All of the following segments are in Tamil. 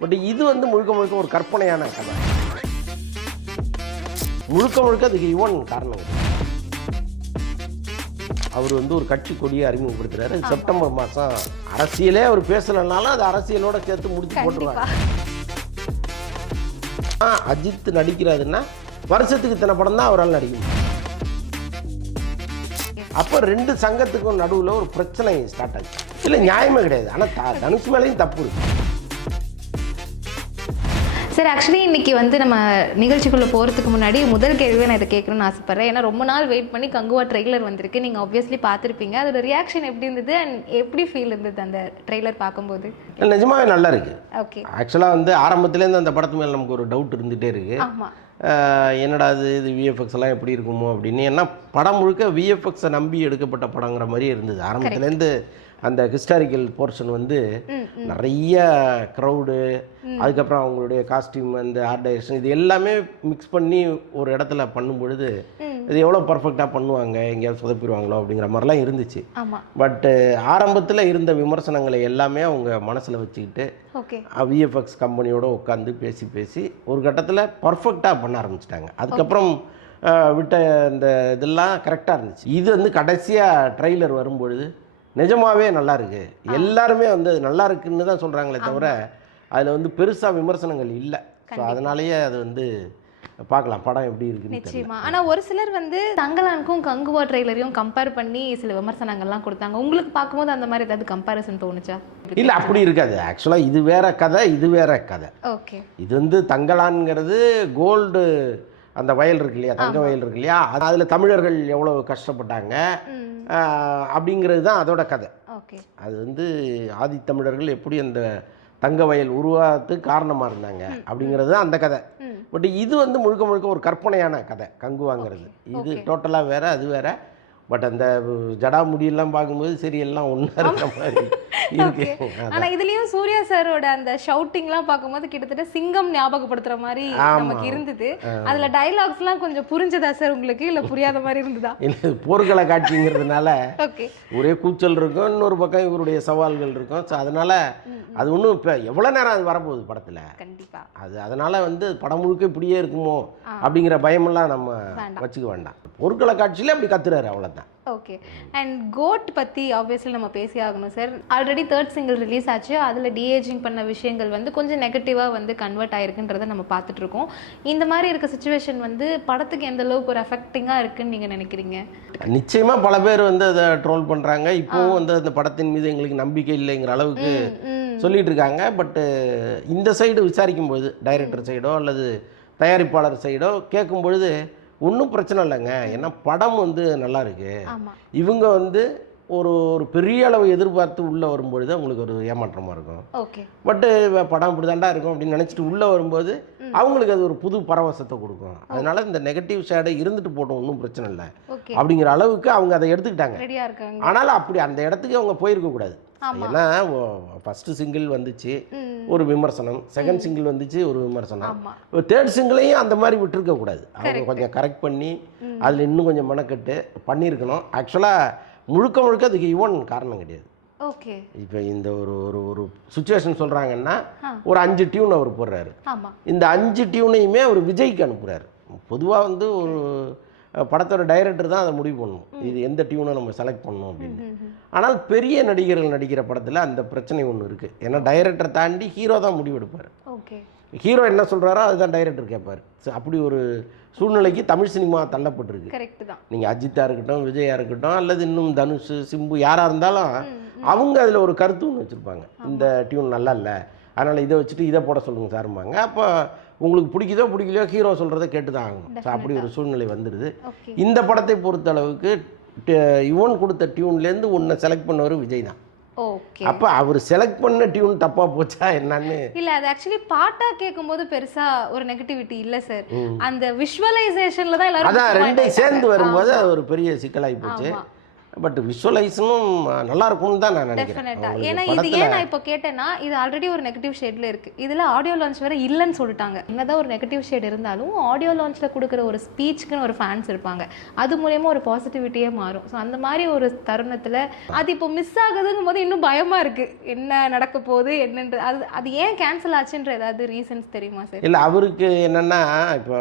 பட் இது வந்து முழுக்க முழுக்க ஒரு கற்பனையான கதை. முழுக்க முழுக்க அதுக்கு யுவன் காரணம். அவர் வந்து ஒரு கட்சி கொடியை அறிமுகப்படுத்துறாரு. செப்டம்பர் மாதம் அரசியலே அவர் பேசலைனாலும் அது அரசியலோட சேர்த்து முடிச்சு போட்டுருவாங்க. அஜித் நடிக்கிறாருன்னா வருஷத்துக்கு இத்தனை படம் தான் அவரால் நடிக்க முடியும். அப்போ ரெண்டு சங்கத்துக்கும் நடுவில் ஒரு பிரச்சனை ஸ்டார்ட் ஆச்சு. இல்லை நியாயமே கிடையாது. ஆனால் தனுஷ் மேலேயும் தப்பு இருக்கு. சார் ஆக்சுவலி இன்றைக்கி வந்து நம்ம நிகழ்ச்சிக்குள்ளே போகிறதுக்கு முன்னாடி முதல் கேள்வியை நான் இதை கேட்கணும்னு ஆசைப்பட்றேன். ஏன்னா ரொம்ப நாள் வெயிட் பண்ணி கங்குவா ட்ரெய்லர் வந்திருக்கு. நீங்கள் ஆப்வியஸ்லி பார்த்துருப்பீங்க. அதோட ரியாக்ஷன் எப்படி இருந்தது அண்ட் எப்படி ஃபீல் இருந்தது அந்த ட்ரெய்லர் பார்க்கும்போது? நிஜமாவே நல்லா இருக்கு. ஓகே. ஆக்சுவலாக வந்து ஆரம்பத்துலேருந்து அந்த படத்து மேலே நமக்கு ஒரு டவுட் இருந்துகிட்டே இருக்கு. ஆமாம். என்னடா இது விஎஃப்எக்ஸ் எல்லாம் எப்படி இருக்குமோ அப்படின்னு. ஏன்னா படம் முழுக்க விஎஃப்எக்ஸை நம்பி எடுக்கப்பட்ட படங்கிற மாதிரி இருந்தது ஆரம்பத்துலேருந்து. அந்த ஹிஸ்டாரிக்கல் போர்ஷன் வந்து நிறைய க்ரௌடு, அதுக்கப்புறம் அவங்களுடைய காஸ்டியூம், அந்த ஆர்ட் டைரக்ஷன், இது எல்லாமே மிக்ஸ் பண்ணி ஒரு இடத்துல பண்ணும் பொழுது இது எவ்வளோ பர்ஃபெக்டாக பண்ணுவாங்க, எங்கேயாவது சொதப்பிடுவாங்களோ அப்படிங்கிற மாதிரிலாம் இருந்துச்சு. பட்டு ஆரம்பத்தில் இருந்த விமர்சனங்களை எல்லாமே அவங்க மனசில் வச்சுக்கிட்டு விஎஃப்எக்ஸ் கம்பெனியோடு உட்காந்து பேசி ஒரு கட்டத்தில் பர்ஃபெக்டாக பண்ண ஆரம்பிச்சிட்டாங்க. அதுக்கப்புறம் விட்ட இந்த இதெல்லாம் கரெக்டாக இருந்துச்சு. இது வந்து கடைசியாக ட்ரெய்லர் வரும்பொழுது நிஜமாவே நல்லா இருக்கு. எல்லாருமே வந்து அது நல்லா இருக்குன்னு தான் சொல்கிறாங்களே தவிர அதில் வந்து பெருசாக விமர்சனங்கள் இல்லை. ஸோ அதனாலேயே அது வந்து பார்க்கலாம் படம் எப்படி இருக்குன்னு. நிச்சயமா. ஆனால் ஒரு சிலர் வந்து தங்கலானுக்கும் கங்குவா ட்ரெய்லரையும் கம்பேர் பண்ணி சில விமர்சனங்கள்லாம் கொடுத்தாங்க. உங்களுக்கு பார்க்கும்போது அந்த மாதிரி ஏதாவது கம்பேரிசன் தோணுச்சா? இல்லை, அப்படி இருக்காது. ஆக்சுவலாக இது வேற கதை, இது வேற கதை. ஓகே. இது வந்து தங்கலான்ங்கிறது கோல்டு, அந்த வயல் இருக்கு இல்லையா, தங்க வயல் இருக்கு இல்லையா, அதில் தமிழர்கள் எவ்வளோ கஷ்டப்பட்டாங்க அப்படிங்கிறது தான் அதோட கதை. அது வந்து ஆதித்தமிழர்கள் எப்படி அந்த தங்க வயல் உருவாகிறதுக்கு காரணமாக இருந்தாங்க அப்படிங்கிறது தான் அந்த கதை. பட் இது வந்து முழுக்க முழுக்க ஒரு கற்பனையான கதை கங்குவாங்கிறது. இது டோட்டலாக வேற, அது வேற. பட் அந்த ஜடா முடியெல்லாம் பார்க்கும்போது சரி எல்லாம் ஒன்றா இருக்கிற மாதிரி இருக்கு. ஆனால் இதுலேயும் சூர்யா சாரோட அந்த ஷவுட்டிங்லாம் பார்க்கும்போது கிட்டத்தட்ட சிங்கம் ஞாபகப்படுத்துகிற மாதிரி நமக்கு இருந்தது. அதில் டைலாக்ஸ்லாம் கொஞ்சம் புரிஞ்சதா சார் உங்களுக்கு, இல்லை புரியாத மாதிரி இருந்ததா? இல்லை, போர்க்கள காட்சிங்கிறதுனால ஒரே கூச்சல் இருக்கும், இன்னொரு பக்கம் இவருடைய சவால்கள் இருக்கும். ஸோ அதனால் அது ஒன்றும் இப்போ எவ்வளோ நேரம் அது வரப்போகுது படத்தில் கண்டிப்பாக அது, அதனால் வந்து படம் முழுக்க இப்படியே இருக்குமோ அப்படிங்கிற பயமெல்லாம் நம்ம வச்சுக்க வேண்டாம். போர்க்கள காட்சியில் அப்படி கத்துறாரு, அவ்வளோதான். ஓகே. அண்ட் கோட் பற்றி ஆப்வியஸ்லி நம்ம பேசி ஆகணும் sir. Already 3rd single release ஆச்சு. அதில் டிஏஜிங் பண்ண விஷயங்கள் வந்து கொஞ்சம் நெகட்டிவாக வந்து கன்வெர்ட் ஆகிருக்குன்றதை நம்ம பார்த்துட்ருக்கோம். இந்த மாதிரி இருக்க சுச்சுவேஷன் வந்து படத்துக்கு எந்த அளவுக்கு ஒரு எஃபெக்டிங்காக இருக்குன்னு நீங்கள் நினைக்கிறீங்க? நிச்சயமாக பல பேர் வந்து அதை ட்ரோல் பண்ணுறாங்க. இப்போவும் வந்து அந்த படத்தின் மீது எங்களுக்கு நம்பிக்கை இல்லைங்கிற அளவுக்கு சொல்லிட்டு இருக்காங்க. பட்டு இந்த சைடு விசாரிக்கும்போது, டைரக்டர் சைடோ அல்லது தயாரிப்பாளர் சைடோ கேட்கும் பொழுது ஒன்றும் பிரச்சனை இல்லைங்க. ஏன்னா படம் வந்து நல்லா இருக்கு. இவங்க வந்து ஒரு பெரிய அளவு எதிர்பார்த்து உள்ளே வரும்பொழுது அவங்களுக்கு ஒரு ஏமாற்றமாக இருக்கும். பட்டு படம் இப்படி தாண்டா இருக்கும் அப்படின்னு நினச்சிட்டு உள்ளே வரும்போது அவங்களுக்கு அது ஒரு புது பரவசத்தை கொடுக்கும். அதனால இந்த நெகட்டிவ் ஷேடை இருந்துட்டு போட்டோம், ஒன்றும் பிரச்சனை இல்லை அப்படிங்கிற அளவுக்கு அவங்க அதை எடுத்துக்கிட்டாங்க. ஆனாலும் அப்படி அந்த இடத்துக்கு அவங்க போயிருக்கக்கூடாது. ஏன்னா ஃபஸ்ட்டு சிங்கிள் வந்துச்சு ஒரு விமர்சனம், செகண்ட் சிங்கிள் வந்துச்சு ஒரு விமர்சனம், 3rd சிங்கிளையும் அந்த மாதிரி விட்டுருக்க கூடாது. அவங்க கொஞ்சம் கரெக்ட் பண்ணி அதில் இன்னும் கொஞ்சம் மெனக்கட்டு பண்ணியிருக்கணும். ஆக்சுவலாக முழுக்க முழுக்க அதுக்கு யுவன் காரணம் கிடையாது. இப்போ இந்த ஒரு சுச்சுவேஷன் சொல்கிறாங்கன்னா ஒரு 5 டியூன் அவர் போடுறாரு. இந்த 5 டியூனையுமே அவர் விஜய்க்கு அனுப்புகிறாரு. பொதுவாக வந்து ஒரு படத்தோட டைரக்டர் தான் அதை முடிவு பண்ணணும், இது எந்த டியூனை நம்ம செலக்ட் பண்ணணும் அப்படின்னு. ஆனால் பெரிய நடிகர்கள் நடிக்கிற படத்தில் அந்த பிரச்சனை ஒன்று இருக்குது. ஏன்னா டைரக்டர் தாண்டி ஹீரோ தான் முடிவெடுப்பார். ஹீரோ என்ன சொல்கிறாரோ அதுதான் டைரக்டர் கேட்பார். ஸோ அப்படி ஒரு சூழ்நிலைக்கு தமிழ் சினிமா தள்ளப்பட்டிருக்கு. நீங்கள் அஜித்தாக இருக்கட்டும், விஜயா இருக்கட்டும், அல்லது இன்னும் தனுஷ், சிம்பு யாராக இருந்தாலும் அவங்க அதில் ஒரு கருத்து ஒன்று வச்சுருப்பாங்க. இந்த டியூன் நல்லா இல்லை, அதனால் இதை வச்சுட்டு இதை போட சொல்லுங்கள் சார்பாங்க. அப்போ உங்களுக்கு பிடிக்குதோ பிடிக்கலையோ ஹீரோ சொல்கிறத கேட்டு தான் ஆகணும். ஸோ அப்படி ஒரு சூழ்நிலை வந்துடுது. இந்த படத்தை பொறுத்த அளவுக்கு யுவன் கொடுத்த டியூன்லேருந்து ஒன்றை செலக்ட் பண்ணவர் விஜய் தான். அப்போ அவர் செலக்ட் பண்ண டியூன் தப்பாக போச்சா என்னன்னு இல்லை, அது ஆக்சுவலி பாட்டாக கேட்கும்போது பெருசாக ஒரு நெகட்டிவிட்டி இல்லை சார். அந்த விஷுவலைசேஷனில் தான் எல்லாரும் அதான் ரெண்டையும் சேர்ந்து வரும்போது அது ஒரு பெரிய சிக்கலாகி போச்சு. பட் விஷுவலைஸும் நல்லா இருக்கும்னு தான் நான் நினைக்கிறேன். டெஃபினட்டா. ஏன்னா இது ஏன் நான் இப்போ கேட்டேன்னா இது ஆல்ரெடி ஒரு நெகட்டிவ் ஷேட்ல இருக்கு. இதுல ஆடியோ லான்ச் வேற இல்லைன்னு சொல்லிட்டாங்க. என்னதான் ஒரு நெகட்டிவ் ஷேட் இருந்தாலும் ஆடியோ லான்ச்ல கொடுக்குற ஒரு ஸ்பீச்சுக்குன்னு ஒரு ஃபேன்ஸ் இருப்பாங்க. அது மூலமா ஒரு பாசிட்டிவிட்டியே மாறும். ஸோ அந்த மாதிரி ஒரு தருணத்துல அது இப்போ மிஸ் ஆகுதுங்கும் போது இன்னும் பயமா இருக்கு. என்ன நடக்க போகுது என்னன்றது. அது ஏன் கேன்சல் ஆச்சுன்ற ஏதாவது ரீசன்ஸ் தெரியுமா சார்? இல்லை, அவருக்கு என்னன்னா இப்போ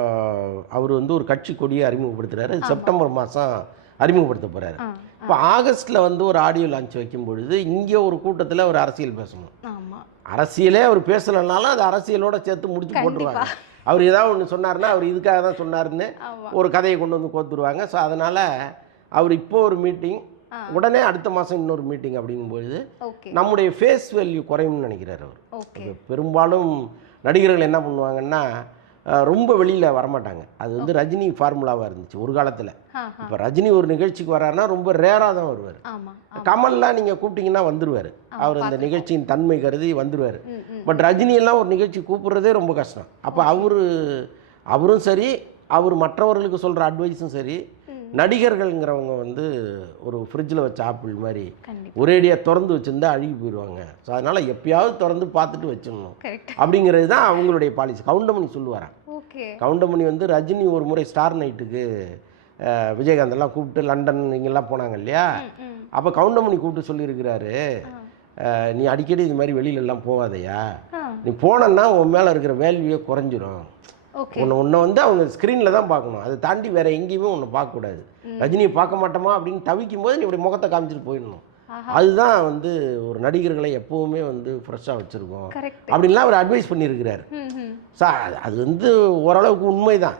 அவர் வந்து ஒரு கட்சி கொடியை அறிமுகப்படுத்துறாரு. செப்டம்பர் மாதம் அறிமுகப்படுத்த போறாரு. இப்போ ஆகஸ்ட்ல வந்து ஒரு ஆடியோ லான்ச் வைக்கும் பொழுது இங்கே ஒரு கூட்டத்தில் ஒரு அரசியல் பேசணும். அரசியலே அவர் பேசலைனாலும் அது அரசியலோட சேர்த்து முடிச்சு போட்டுருவாங்க. அவர் ஏதாவது ஒன்று சொன்னார்னா அவர் இதுக்காக தான் சொன்னார்னு ஒரு கதையை கொண்டு வந்து கோத்துருவாங்க. ஸோ அதனால் அவர் இப்போ ஒரு மீட்டிங், உடனே அடுத்த மாதம் இன்னொரு மீட்டிங் அப்படிங்கும்பொழுது நம்முடைய ஃபேஸ் வேல்யூ குறையும்னு நினைக்கிறார் அவர். பெரும்பாலும் நடிகர்கள் என்ன பண்ணுவாங்கன்னா ரொம்ப வெளியில் வரமாட்டாங்க. அது வந்து ரஜினி ஃபார்முலாவாக இருந்துச்சு ஒரு காலத்தில். இப்போ ரஜினி ஒரு நிகழ்ச்சிக்கு வர்றாருன்னா ரொம்ப ரேராக தான் வருவார். கமல்லாம் நீங்கள் கூப்பிட்டீங்கன்னா வந்துடுவார். அவர் இந்த நிகழ்ச்சியின் தன்மை கருதி வந்துடுவார். பட் ரஜினியெல்லாம் ஒரு நிகழ்ச்சி கூப்பிட்றதே ரொம்ப கஷ்டம். அப்போ அவரும் சரி, அவர் மற்றவர்களுக்கு சொல்கிற அட்வைஸும் சரி, நடிகர்கள்ங்கிறவங்க வந்து ஒரு ஃப்ரிட்ஜில் வச்ச ஆப்பிள் மாதிரி ஒரேடியாக திறந்து வச்சுருந்தா அழுகி போயிடுவாங்க. ஸோ அதனால் எப்பயாவது திறந்து பார்த்துட்டு வச்சிடணும் அப்படிங்கிறது தான் அவங்களுடைய பாலிசி. கவுண்டமணி சொல்லுவாராம். கவுண்டமணி வந்து ரஜினி ஒரு முறை ஸ்டார் நைட்டுக்கு விஜயகாந்தெல்லாம் கூப்பிட்டு லண்டன் இங்கெல்லாம் போனாங்க இல்லையா, அப்போ கவுண்டமணி கூப்பிட்டு சொல்லியிருக்கிறாரு, நீ அடிக்கடி இது மாதிரி வெளியிலலாம் போகாதையா, நீ போனன்னா உன் மேலே இருக்கிற வேல்யூவே குறைஞ்சிரும். உன்னை வந்து அவங்க ஸ்க்ரீனில் தான் பார்க்கணும், அதை தாண்டி வேற எங்கேயுமே உன்னை பார்க்கக்கூடாது. ரஜினியை பார்க்க மாட்டோமா அப்படின்னு தவிக்கும் போது நீ இப்படி முகத்தை காமிச்சிட்டு போயிடணும். அதுதான் வந்து ஒரு நடிகர்களை எப்பவுமே வந்து ஃப்ரெஷ்ஷாக வச்சுருக்கோம் அப்படின்லாம் அவர் அட்வைஸ் பண்ணியிருக்கிறாரு. சார் அது வந்து ஓரளவுக்கு உண்மைதான்.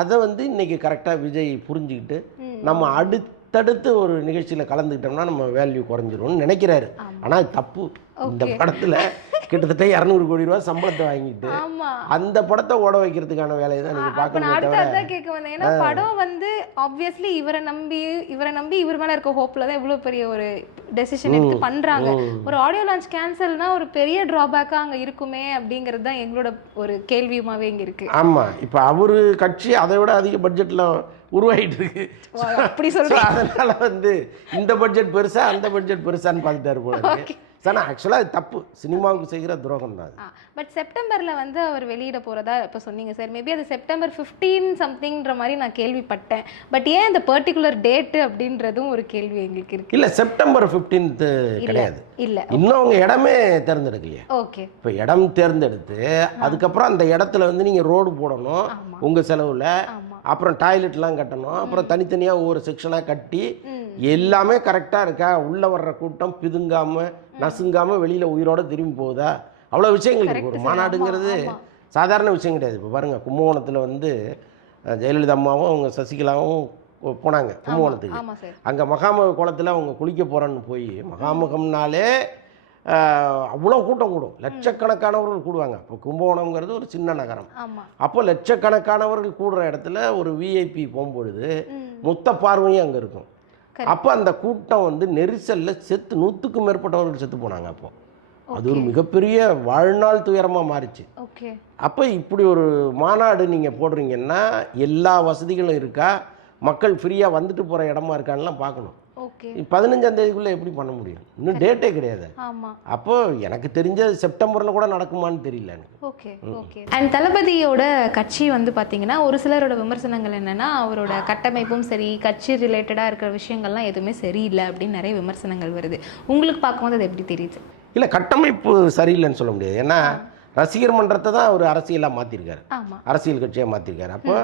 அதை வந்து இன்னைக்கு கரெக்டாக விஜய் புரிஞ்சுக்கிட்டு நம்ம அடுத்தடுத்து ஒரு நிகழ்ச்சியில் கலந்துக்கிட்டோம்னா நம்ம வேல்யூ குறைஞ்சிரும்னு நினைக்கிறாரு. ஆனால் அது தப்பு. இந்த படத்தில் கிட்டத்தட்ட 200 கோடி ரூபாய் சம்பளத்தை வாங்கிட்டு அந்த படத்தை ஓட வைக்கிறதுக்கான வேலையை தான் நீங்க பார்க்கணும். ஏன்னா படம் வந்து ஆப்வியஸ்லி இவரை நம்பி இவர் மேல இருக்க ஹோப்ல தான் இவ்வளவு பெரிய ஒரு டெசிஷன் எடுத்து பண்றாங்க. ஒரு ஆடியோ லான்ச் கேன்சல்னா ஒரு பெரிய டிராபேக்கா அங்க இருக்குமே அப்படிங்கிறது தான் எங்களோட ஒரு கேள்வியுமாவே இங்க இருக்கு. ஆமா, இப்ப அவரு கட்சி அதை விட அதிக பட்ஜெட்ல உருவாயிட்டு இருக்கு. அப்படி சொல்றேன். அதனால வந்து இந்த பட்ஜெட் பெருசா அந்த பட்ஜெட் பெருசான்னு பார்த்துட்டாரு போல. சார் ஆக்சுவலாக அது தப்பு, சினிமாவுக்கு செய்கிற துரோகம் தான். பட் செப்டம்பரில் வந்து அவர் வெளியிட போகிறதா இப்போ சொன்னீங்க சார். மேபி அது செப்டம்பர் 15 சம்திங்ன்ற மாதிரி நான் கேள்விப்பட்டேன். பட் ஏன் இந்த பர்டிகுலர் டேட்டு அப்படின்றதும் ஒரு கேள்வி எங்களுக்கு இருக்கு. இல்லை, செப்டம்பர் 15 கிடையாது. இல்லை, இன்னும் அவங்க இடமே தேர்ந்தெடுக்கலையா? ஓகே, இப்போ இடம் தேர்ந்தெடுத்து அதுக்கப்புறம் அந்த இடத்துல வந்து நீங்கள் ரோடு போடணும் உங்கள் செலவில், அப்புறம் டாய்லெட்லாம் கட்டணும், அப்புறம் தனித்தனியாக ஒவ்வொரு செக்ஷனாக கட்டி எல்லாமே கரெக்டாக இருக்கா, உள்ளே வர்ற கூட்டம் பிதுங்காமல் நசுங்காமல் வெளியில் உயிரோட திரும்பி போகுதா, அவ்வளோ விஷயங்கள் இருக்குது. ஒரு மாநாடுங்கிறது சாதாரண விஷயம் கிடையாது. இப்போ பாருங்கள், கும்பகோணத்தில் வந்து ஜெயலலிதா அம்மாவும் அவங்க சசிகலாவும் போனாங்க கும்பகோணத்துக்கு. அங்கே மகாமக குளத்தில் அவங்க குளிக்க போகிறேன்னு போய், மகாமகம்னாலே அவ்வளோ கூட்டம் கூடும், லட்சக்கணக்கானவர்கள் கூடுவாங்க. இப்போ கும்பகோணம்ங்கிறது ஒரு சின்ன நகரம். அப்போ லட்சக்கணக்கானவர்கள் கூடுற இடத்துல ஒரு விஐபி போகும்பொழுது மொத்த பார்வையும் அங்கே இருக்கும். அப்போ அந்த கூட்டம் வந்து நெரிசலில் 100க்கும் மேற்பட்டவர்கள் செத்து போனாங்க. அப்போ அது ஒரு மிகப்பெரிய வாழ்நாள் துயரமாக மாறிச்சு. அப்போ இப்படி ஒரு மாநாடு நீங்கள் போடுறீங்கன்னா எல்லா வசதிகளும் இருக்கா, மக்கள் ஃப்ரீயாக வந்துட்டு போகிற இடமா இருக்கான்லாம் பார்க்கணும். 15ஆம் தேதிக்குள்ளே எப்படி பண்ண முடியும்? இன்னும் டேட்டே கிடையாது. அப்போ எனக்கு தெரிஞ்ச செப்டம்பரில் கூட நடக்குமான்னு தெரியல எனக்கு. ஓகே. அண்ட் தளபதியோட கட்சி வந்து பார்த்தீங்கன்னா ஒரு சிலரோட விமர்சனங்கள் என்னன்னா, அவரோட கட்டமைப்பும் சரி, கட்சி ரிலேட்டடாக இருக்கிற விஷயங்கள்லாம் எதுவுமே சரியில்லை அப்படின்னு நிறைய விமர்சனங்கள் வருது. உங்களுக்கு பார்க்கும்போது அது எப்படி தெரியுது? இல்லை, கட்டமைப்பு சரியில்லைன்னு சொல்ல முடியாது. ஏன்னா ரசிகர் மன்றத்தை தான் அவர் அரசியலாக மாற்றிருக்காரு, அரசியல் கட்சியாக மாற்றிருக்காரு. அப்போ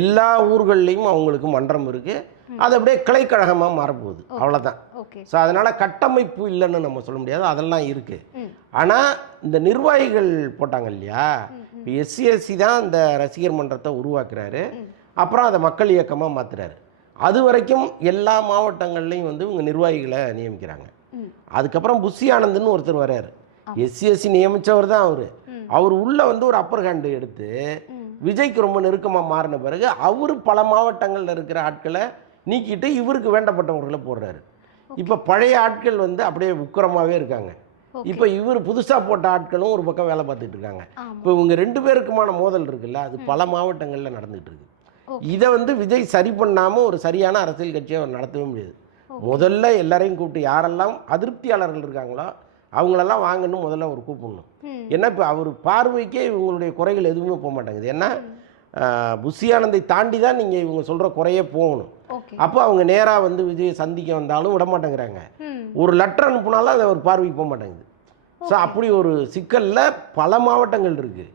எல்லா ஊர்கள்லையும் அவங்களுக்கு மன்றம் இருக்குது, அது அப்படியே கிளைக்கழகமாக மாறப்போகுது, அவ்வளோதான். ஸோ அதனால் கட்டமைப்பு இல்லைன்னு நம்ம சொல்ல முடியாது, அதெல்லாம் இருக்குது. ஆனால் இந்த நிர்வாகிகள் போட்டாங்க இல்லையா, இப்போ எஸ்சி தான் இந்த ரசிகர் மன்றத்தை உருவாக்குறாரு, அப்புறம் அதை மக்கள் இயக்கமாக மாற்றுறாரு. அது வரைக்கும் எல்லா மாவட்டங்கள்லையும் வந்து இவங்க நிர்வாகிகளை நியமிக்கிறாங்க. அதுக்கப்புறம் புஷி ஆனந்த்னு ஒருத்தர் வர்றாரு, எஸ்சி நியமித்தவர் தான் அவர் உள்ளே வந்து ஒரு அப்பர் ஹேண்டு எடுத்து விஜய்க்கு ரொம்ப நெருக்கமாக மாறின பிறகு அவர் பல மாவட்டங்களில் இருக்கிற ஆட்களை நீக்கிட்டு இவருக்கு வேண்டப்பட்டவர்களை போடுறாரு. இப்போ பழைய ஆட்கள் வந்து அப்படியே உக்கிரமாகவே இருக்காங்க. இப்போ இவர் புதுசாக போட்ட ஆட்களும் ஒரு பக்கம் வேலை பார்த்துட்டு இருக்காங்க. இப்போ இவங்க 2 பேருக்குமான மோதல் இருக்குல்ல, அது பல மாவட்டங்களில் நடந்துகிட்டு இருக்கு. இதை வந்து விஜய் சரி பண்ணாமல் ஒரு சரியான அரசியல் கட்சியை அவர் நடத்தவே முடியாது. முதல்ல எல்லாரையும் கூப்பிட்டு யாரெல்லாம் அதிருப்தியாளர்கள் இருக்காங்களோ அவங்களெல்லாம் வாங்கன்னு முதல்ல அவர் கூப்பிடணும். ஏன்னா இப்போ அவர் பார்வைக்கே இவங்களுடைய குறைகள் எதுவுமே போக மாட்டேங்குது. ஏன்னா புஷி ஆனந்தை தாண்டி தான் நீங்கள் இவங்க சொல்கிற குறையே போகணும். அப்போ அவங்க நேராக வந்து விஜய் சந்திக்க வந்தாலும் விட மாட்டேங்கிறாங்க. ஒரு லெட்டர் அனுப்புனாலும் அது ஒரு பார்வைக்கு போக மாட்டேங்குது. ஸோ அப்படி ஒரு சிக்கலில் பல மாவட்டங்கள் இருக்குது.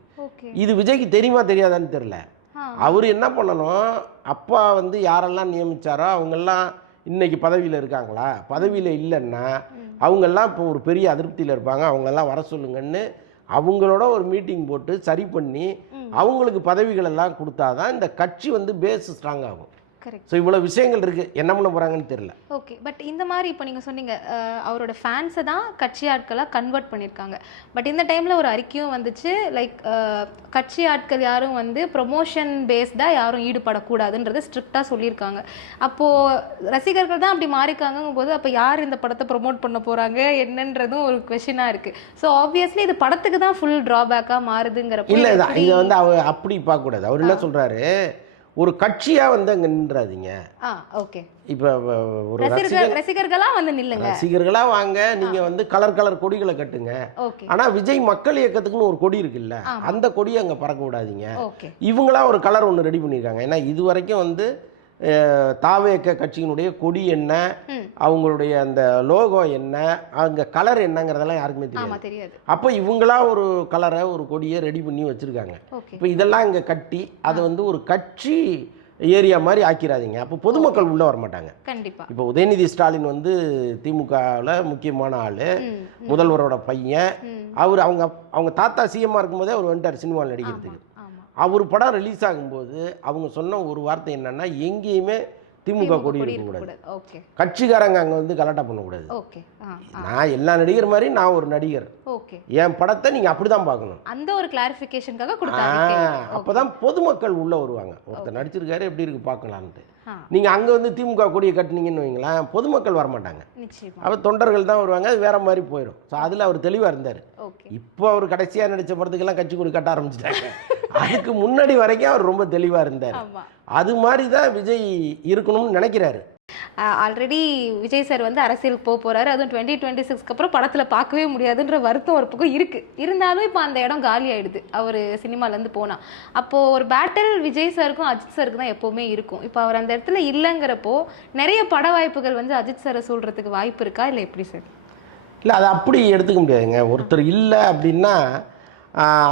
இது விஜய்க்கு தெரியுமா தெரியாதான்னு தெரில. அவர் என்ன பண்ணணும், அப்பா வந்து யாரெல்லாம் நியமித்தாரோ அவங்கெல்லாம் இன்னைக்கு பதவியில் இருக்காங்களா, பதவியில் இல்லைன்னா அவங்கெல்லாம் இப்போ ஒரு பெரிய அதிருப்தியில் இருப்பாங்க, அவங்களெல்லாம் வர சொல்லுங்கன்னு அவங்களோட ஒரு மீட்டிங் போட்டு சரி பண்ணி அவங்களுக்கு பதவிகள் எல்லாம் கொடுத்தாதான் இந்த கட்சி வந்து பேஸ் ஸ்ட்ராங் ஆகும். ஸோ இவ்வளோ விஷயங்கள் இருக்குது, என்ன பண்ண போகிறாங்கன்னு தெரியல. ஓகே, பட் இந்த மாதிரி இப்போ நீங்கள் சொன்னீங்க அவரோட ஃபேன்ஸை தான் கட்சி ஆட்களாக கன்வெர்ட் பண்ணியிருக்காங்க. பட் இந்த டைமில் ஒரு அறிக்கையும் வந்துச்சு, லைக் கட்சி ஆட்கள் யாரும் வந்து ப்ரொமோஷன் பேஸ்டாக யாரும் ஈடுபடக்கூடாதுன்றது ஸ்ட்ரிக்டாக சொல்லியிருக்காங்க. அப்போது ரசிகர்கள் தான் அப்படி மாறிக்காங்கும் போது அப்போ யார் இந்த படத்தை ப்ரொமோட் பண்ண போகிறாங்க என்னன்றதும் ஒரு கொஷினாக இருக்குது. ஸோ ஆப்வியஸ்லி இது படத்துக்கு தான் ஃபுல் ட்ராபேக்காக மாறுதுங்கிறப்ப இல்லை இதை வந்து அவர் அப்படி பார்க்கக்கூடாது. அவர் என்ன சொல்கிறாரு, ஒரு கட்சியாக வந்து அங்கே நின்றாதீங்க. ஓகே, இப்போ ஒரு ரசிகர்களாக வந்து நில்லுங்க, ரசிகர்களாக வாங்க, நீங்கள் வந்து கலர் கலர் கொடிகளை கட்டுங்க. ஆனால் விஜய் மக்கள் இயக்கத்துக்குன்னு ஒரு கொடி இருக்குல்ல, அந்த கொடியை அங்கே பறக்க விடாதீங்க. இவங்களா ஒரு கலர் ஒன்று ரெடி பண்ணியிருக்காங்க. ஏன்னா இது வரைக்கும் வந்து தாவேக கட்சியினுடைய கொடி என்ன, அவங்களுடைய அந்த லோகோ என்ன, அங்கே கலர் என்னங்கிறதெல்லாம் யாருக்குமே தெரியாது. அப்போ இவங்களா ஒரு கலரை ஒரு கொடியை ரெடி பண்ணி வச்சுருக்காங்க. இப்போ இதெல்லாம் இங்கே கட்டி அதை வந்து ஒரு கட்சி ஏரியா மாதிரி ஆக்கிடாதீங்க. அப்போ பொதுமக்கள் உள்ளே வரமாட்டாங்க. கண்டிப்பாக இப்போ உதயநிதி ஸ்டாலின் வந்து திமுகவில் முக்கியமான ஆள், முதல்வரோட பையன். அவர் அவங்க தாத்தா சிஎம்மாக இருக்கும்போதே அவர் வந்துட்டார் சினிமாவில் நடிக்கிறதுக்கு. அவர் படம் ரிலீஸ் ஆகும்போது அவங்க சொன்ன ஒரு வார்த்தை என்னன்னா, எங்கேயுமே திமுக கொடி இருக்கக்கூடாது, கட்சிக்காரங்க அங்கே வந்து கலாட்டா பண்ணக்கூடாது. நான் எல்லா நடிகர் மாதிரி நான் ஒரு நடிகர், என் படத்தை நீங்கள் அப்படி தான் பார்க்கணும். அந்த ஒரு கிளாரிஃபிகேஷனுக்காக கொடுத்தாங்க. அப்போ தான் பொதுமக்கள் உள்ளே வருவாங்க. ஒருத்தர் நடிச்சிருக்காரு எப்படி இருக்கு பார்க்கலான்ட்டு. நீங்கள் அங்கே வந்து திமுக கொடியை கட்டினீங்கன்னு வைங்களேன், பொதுமக்கள் வரமாட்டாங்க. அப்போ தொண்டர்கள் தான் வருவாங்க, அது வேற மாதிரி போயிடும். ஸோ அதில் அவர் தெளிவாக இருந்தார். இப்போ அவர் கடைசியாக நடித்த படத்துக்கெல்லாம் கட்சி கொடி கட்ட ஆரம்பிச்சிட்டாங்க. அதுக்கு முன்னாடி வரைக்கும் அவர் ரொம்ப தெளிவாக இருந்தார். அது மாதிரி தான் விஜய் இருக்கணும்னு நினைக்கிறாரு. ஆல்ரெடி விஜய் சார் வந்து அரசியலுக்கு போக போகிறாரு, அதுவும் 2026க்கு அப்புறம் படத்தில் பார்க்கவே முடியாதுன்ற வருத்தம் ஒரு பக்கம் இருக்குது. இருந்தாலும் இப்போ அந்த இடம் காலி ஆகிடுது அவர் சினிமாலேருந்து போனால். அப்போது ஒரு பேட்டில் விஜய் சாருக்கும் அஜித் சாருக்கு தான் எப்போவுமே இருக்கும். இப்போ அவர் அந்த இடத்துல இல்லைங்கிறப்போ நிறைய பட வாய்ப்புகள் வந்து அஜித் சாரை சொல்கிறதுக்கு வாய்ப்பு இருக்கா, இல்லை எப்படி சார்? இல்லை, அதை அப்படி எடுத்துக்க முடியாதுங்க. ஒருத்தர் இல்லை அப்படின்னா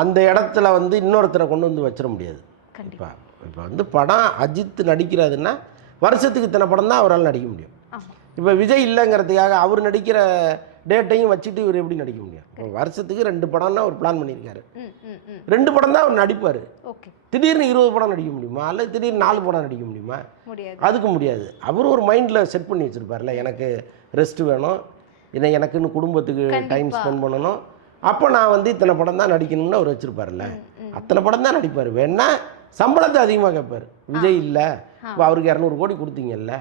அந்த இடத்துல வந்து இன்னொருத்தரை கொண்டு வந்து வச்சிட முடியாது. கண்டிப்பாக இப்போ வந்து படம் அஜித் நடிக்கிறதுன்னா வருஷத்துக்கு இத்தனை படம் தான் அவரால் நடிக்க முடியும். இப்போ விஜய் இல்லைங்கிறதுக்காக அவர் நடிக்கிற டேட்டையும் வச்சுட்டு இவர் எப்படி நடிக்க முடியும்? வருஷத்துக்கு 2 படம்னா அவர் பிளான் பண்ணியிருக்காரு. 2 படம் தான் அவர் நடிப்பார். திடீர்னு 20 படம் நடிக்க முடியுமா, அல்லது திடீர்னு 4 படம் நடிக்க முடியுமா? அதுக்கு முடியாது. அவர் ஒரு மைண்டில் செட் பண்ணி வச்சுருப்பார்ல, எனக்கு ரெஸ்ட் வேணும், எனக்குன்னு குடும்பத்துக்கு டைம் ஸ்பெண்ட் பண்ணணும், அப்போ நான் வந்து இத்தனை படம் தான் நடிக்கணும்னு அவர் வச்சுருப்பார்ல, அத்தனை படம் தான் நடிப்பார். வேணா சம்பளத்தை அதிகமாக கேட்பார். விஜய் இல்லை, இப்போ அவருக்கு 200 கோடி கொடுத்தீங்கல்ல,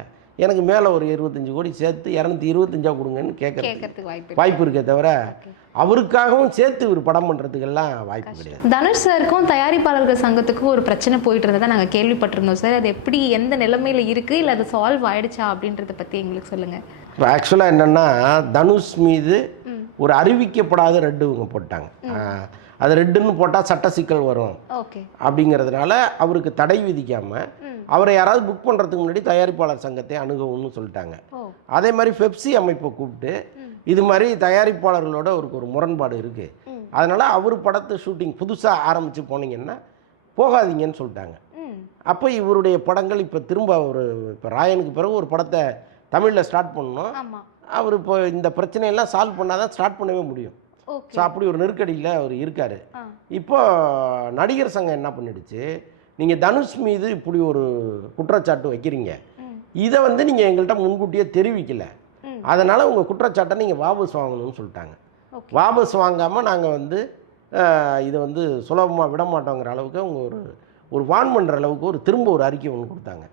எனக்கு மேலே ஒரு 25 கோடி சேர்த்து 225 கொடுங்கன்னு கேட்கறதுக்கு வாய்ப்பு இருக்கே தவிர அவருக்காகவும் சேர்த்து ஒரு படம் பண்ணுறதுக்கெல்லாம் வாய்ப்பு கிடையாது. தனுஷ் சாருக்கும் தயாரிப்பாளர்கள் சங்கத்துக்கும் ஒரு பிரச்சனை போயிட்டு இருந்ததை நாங்கள் கேள்விப்பட்டிருந்தோம் சார். அது எப்படி, எந்த நிலைமையில் இருக்குது, இல்லை அது சால்வ் ஆகிடுச்சா அப்படின்றத பற்றி எங்களுக்கு சொல்லுங்கள். இப்போ ஆக்சுவலாக என்னென்னா, தனுஷ் மீது ஒரு அறிவிக்கப்படாத ரெட்டு இவங்க போட்டாங்க. அது ரெட்டுன்னு போட்டால் சட்ட சிக்கல் வரும் அப்படிங்கிறதுனால அவருக்கு தடை விதிக்காமல் அவரை யாராவது புக் பண்ணுறதுக்கு முன்னாடி தயாரிப்பாளர் சங்கத்தை அணுகவும்னு சொல்லிட்டாங்க. அதே மாதிரி பெப்சி அமைப்பை கூப்பிட்டு இது மாதிரி தயாரிப்பாளர்களோட அவருக்கு ஒரு முரண்பாடு இருக்குது, அதனால் அவர் படத்தை ஷூட்டிங் புதுசாக ஆரம்பித்து போனீங்கன்னா போகாதீங்கன்னு சொல்லிட்டாங்க. அப்போ இவருடைய படங்கள் இப்போ திரும்ப இப்போ ராயனுக்கு பிறகு ஒரு படத்தை தமிழில் ஸ்டார்ட் பண்ணணும். அவர் இப்போ இந்த பிரச்சனையெல்லாம் சால்வ் பண்ணால் தான் ஸ்டார்ட் பண்ணவே முடியும். ஸோ அப்படி ஒரு நெருக்கடியில் அவர் இருக்கார். இப்போ நடிகர் சங்கம் என்ன பண்ணிடுச்சு, நீங்கள் தனுஷ் மீது இப்படி ஒரு குற்றச்சாட்டு வைக்கிறீங்க, இதை வந்து நீங்கள் எங்கள்கிட்ட முன்கூட்டியே தெரிவிக்கலை, அதனால் உங்கள் குற்றச்சாட்டை நீங்கள் வாபஸ் வாங்கணும்னு சொல்லிட்டாங்க. வாபஸ் வாங்காமல் நாங்கள் வந்து இதை வந்து சுலபமாக விட மாட்டோங்கிற அளவுக்கு அவங்க ஒரு வான் பண்ணுற அளவுக்கு திரும்ப ஒரு அறிக்கை ஒன்று கொடுத்தாங்க.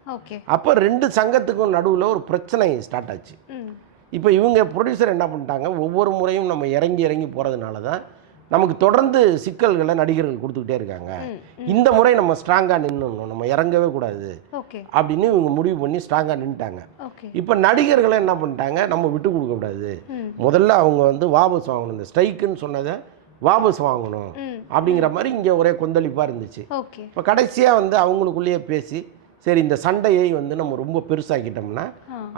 அப்போ 2 சங்கத்துக்கும் நடுவில் ஒரு பிரச்சனை ஸ்டார்ட் ஆச்சு. இப்போ இவங்க ப்ரொடியூசர் என்ன பண்ணிட்டாங்க, ஒவ்வொரு முறையும் நம்ம இறங்கி போகிறதுனால தான் நமக்கு தொடர்ந்து சிக்கல்களை நடிகர்கள் கொடுத்துக்கிட்டே இருக்காங்க. இந்த முறை நம்ம ஸ்ட்ராங்காக நின்னுடணும், நம்ம இறங்கவே கூடாது ஓகே அப்படின்னு இவங்க முடிவு பண்ணி ஸ்ட்ராங்காக நின்றுட்டாங்க. ஓகே இப்போ நடிகர்களை என்ன பண்ணிட்டாங்க, நம்ம விட்டு கொடுக்க கூடாது, முதல்ல அவங்க வந்து வாபஸ் வாங்கணும், இந்த ஸ்ட்ரைக்குன்னு சொன்னதை வாபஸ் வாங்கணும் அப்படிங்கிற மாதிரி இங்கே ஒரே கொந்தளிப்பாக இருந்துச்சு. ஓகே இப்போ கடைசியாக வந்து அவங்களுக்குள்ளேயே பேசி சரி இந்த சண்டையை வந்து நம்ம ரொம்ப பெருசாக்கிட்டோம்னா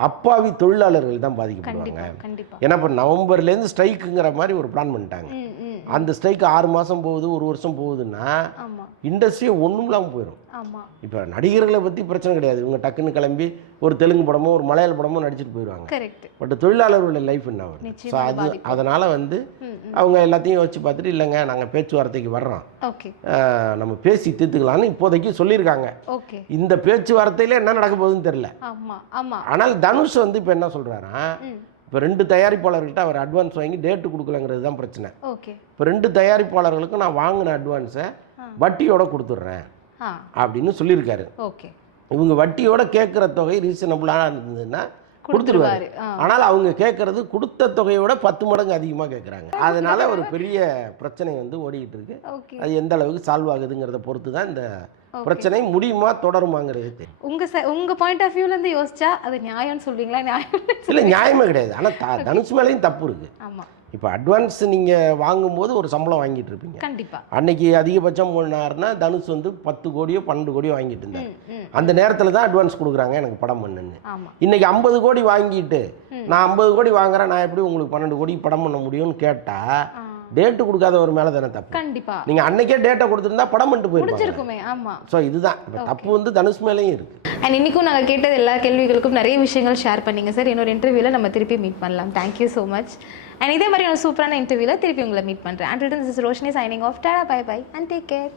அப்பாவி தொழிலாளர்கள் தான் பாதிக்கப்படுவாங்க. கண்டிப்பா ஏன்னா இப்போ நவம்பர்லேருந்து ஸ்ட்ரைக்குங்கிற மாதிரி ஒரு பிளான் பண்ணிட்டாங்க. அந்த ஸ்ட்ரைக்கு 6 மாதம் போகுது, 1 வருஷம் போகுதுன்னா ஆமா இண்டஸ்ட்ரியை ஒன்றும் இல்லாமல் போயிடும். ஆமா இப்போ நடிகர்களை பற்றி பிரச்சனை கிடையாது, இவங்க டக்குன்னு கிளம்பி ஒரு தெலுங்கு படமோ ஒரு மலையாள படமோ நடிச்சுட்டு போயிடுவாங்க. கரெக்ட் பட் தொழிலாளர்களுடைய லைஃப் என்ன ஆகும்? ஸோ அது அதனால் வந்து அவங்க எல்லாத்தையும் யோசிச்சு பார்த்துட்டு இல்லைங்க நாங்கள் பேச்சுவார்த்தைக்கு வர்றோம், ஓகே நம்ம பேசி தீர்த்துக்கலான்னு இப்போதைக்கு சொல்லியிருக்காங்க. ஓகே இந்த பேச்சுவார்த்தையில் என்ன நடக்க போகுதுன்னு தெரியல. ஆமா ஆமா ஆனால் தனுஷ் வந்து இப்போ என்ன சொல்கிறாரா, இப்போ 2 தயாரிப்பாளர்கள்ட்ட அவர் அட்வான்ஸ் வாங்கி டேட்டு கொடுக்கலங்கிறது தான் பிரச்சனை. ஓகே இப்போ 2 தயாரிப்பாளர்களுக்கும் நான் வாங்கின அட்வான்ஸை வட்டியோட கொடுத்துட்றேன் அப்படின்னு சொல்லியிருக்காரு. ஓகே இவங்க வட்டியோட கேட்குற தொகை ரீசனபுளாக இருந்ததுன்னா கொடுத்துருவாரு. ஆனால் அவங்க கேட்கறது கொடுத்த தொகையோட 10 மடங்கு அதிகமாக கேட்குறாங்க. அதனால ஒரு பெரிய பிரச்சனை வந்து ஓடிக்கிட்டு இருக்கு. அது எந்த அளவுக்கு சால்வ் ஆகுதுங்கிறத பொறுத்து தான் இந்த பிரச்சனை முடியுமா தொடருமாங்கிறது. உங்க பாயிண்ட் ஆஃப் வியூல இருந்து யோசிச்சா அது நியாயம்னு சொல்வீங்களா? நியாயம் இல்லை, நியாயமே கிடையாது. ஆனால் தனுஷ் மேலேயும் தப்பு இருக்கு. ஆமா இப்போ அட்வான்ஸ் நீங்கள் வாங்கும்போது ஒரு சம்பளம் வாங்கிட்டு இருப்பீங்க. கண்டிப்பா அன்னைக்கு அதிகபட்சம் போனாருன்னா தனுஷ் வந்து 10 கோடியோ 12 கோடியோ வாங்கிட்டு இருந்தார். அந்த நேரத்தில் தான் அட்வான்ஸ் கொடுக்குறாங்க எனக்கு படம் பண்ணுன்னு. இன்னைக்கு 50 கோடி வாங்கிட்டு நான் 50 கோடி வாங்குறேன், நான் எப்படி உங்களுக்கு 12 கோடி படம் பண்ண முடியும்னு கேட்டா டேட்டு கொடுக்காத ஒரு மேலே தானே தப்பு. கண்டிப்பா நீங்க அன்னைக்கே டேட்டை கொடுத்துருந்தா படம் பண்ணிட்டு போயிருக்குமே. ஆமா ஸோ இதுதான் தப்பு வந்து தனுஷ் மேலேயும் இருக்கு. அண்ட் இன்னைக்கும் நாங்கள் கேட்டது எல்லா கேள்விகளுக்கும் நிறைய விஷயங்கள் ஷேர் பண்ணீங்க சார். இன்னொரு இன்டர்வியூவில் நம்ம திருப்பி மீட் பண்ணலாம். Thank you so much. அண்ட் இதே மாதிரி ஒரு சூப்பரான இன்டர்வியூவில் திருப்பி உங்களை மீட் பண்ணுறேன். And this is Roshini signing off. Tata, bye bye and take care.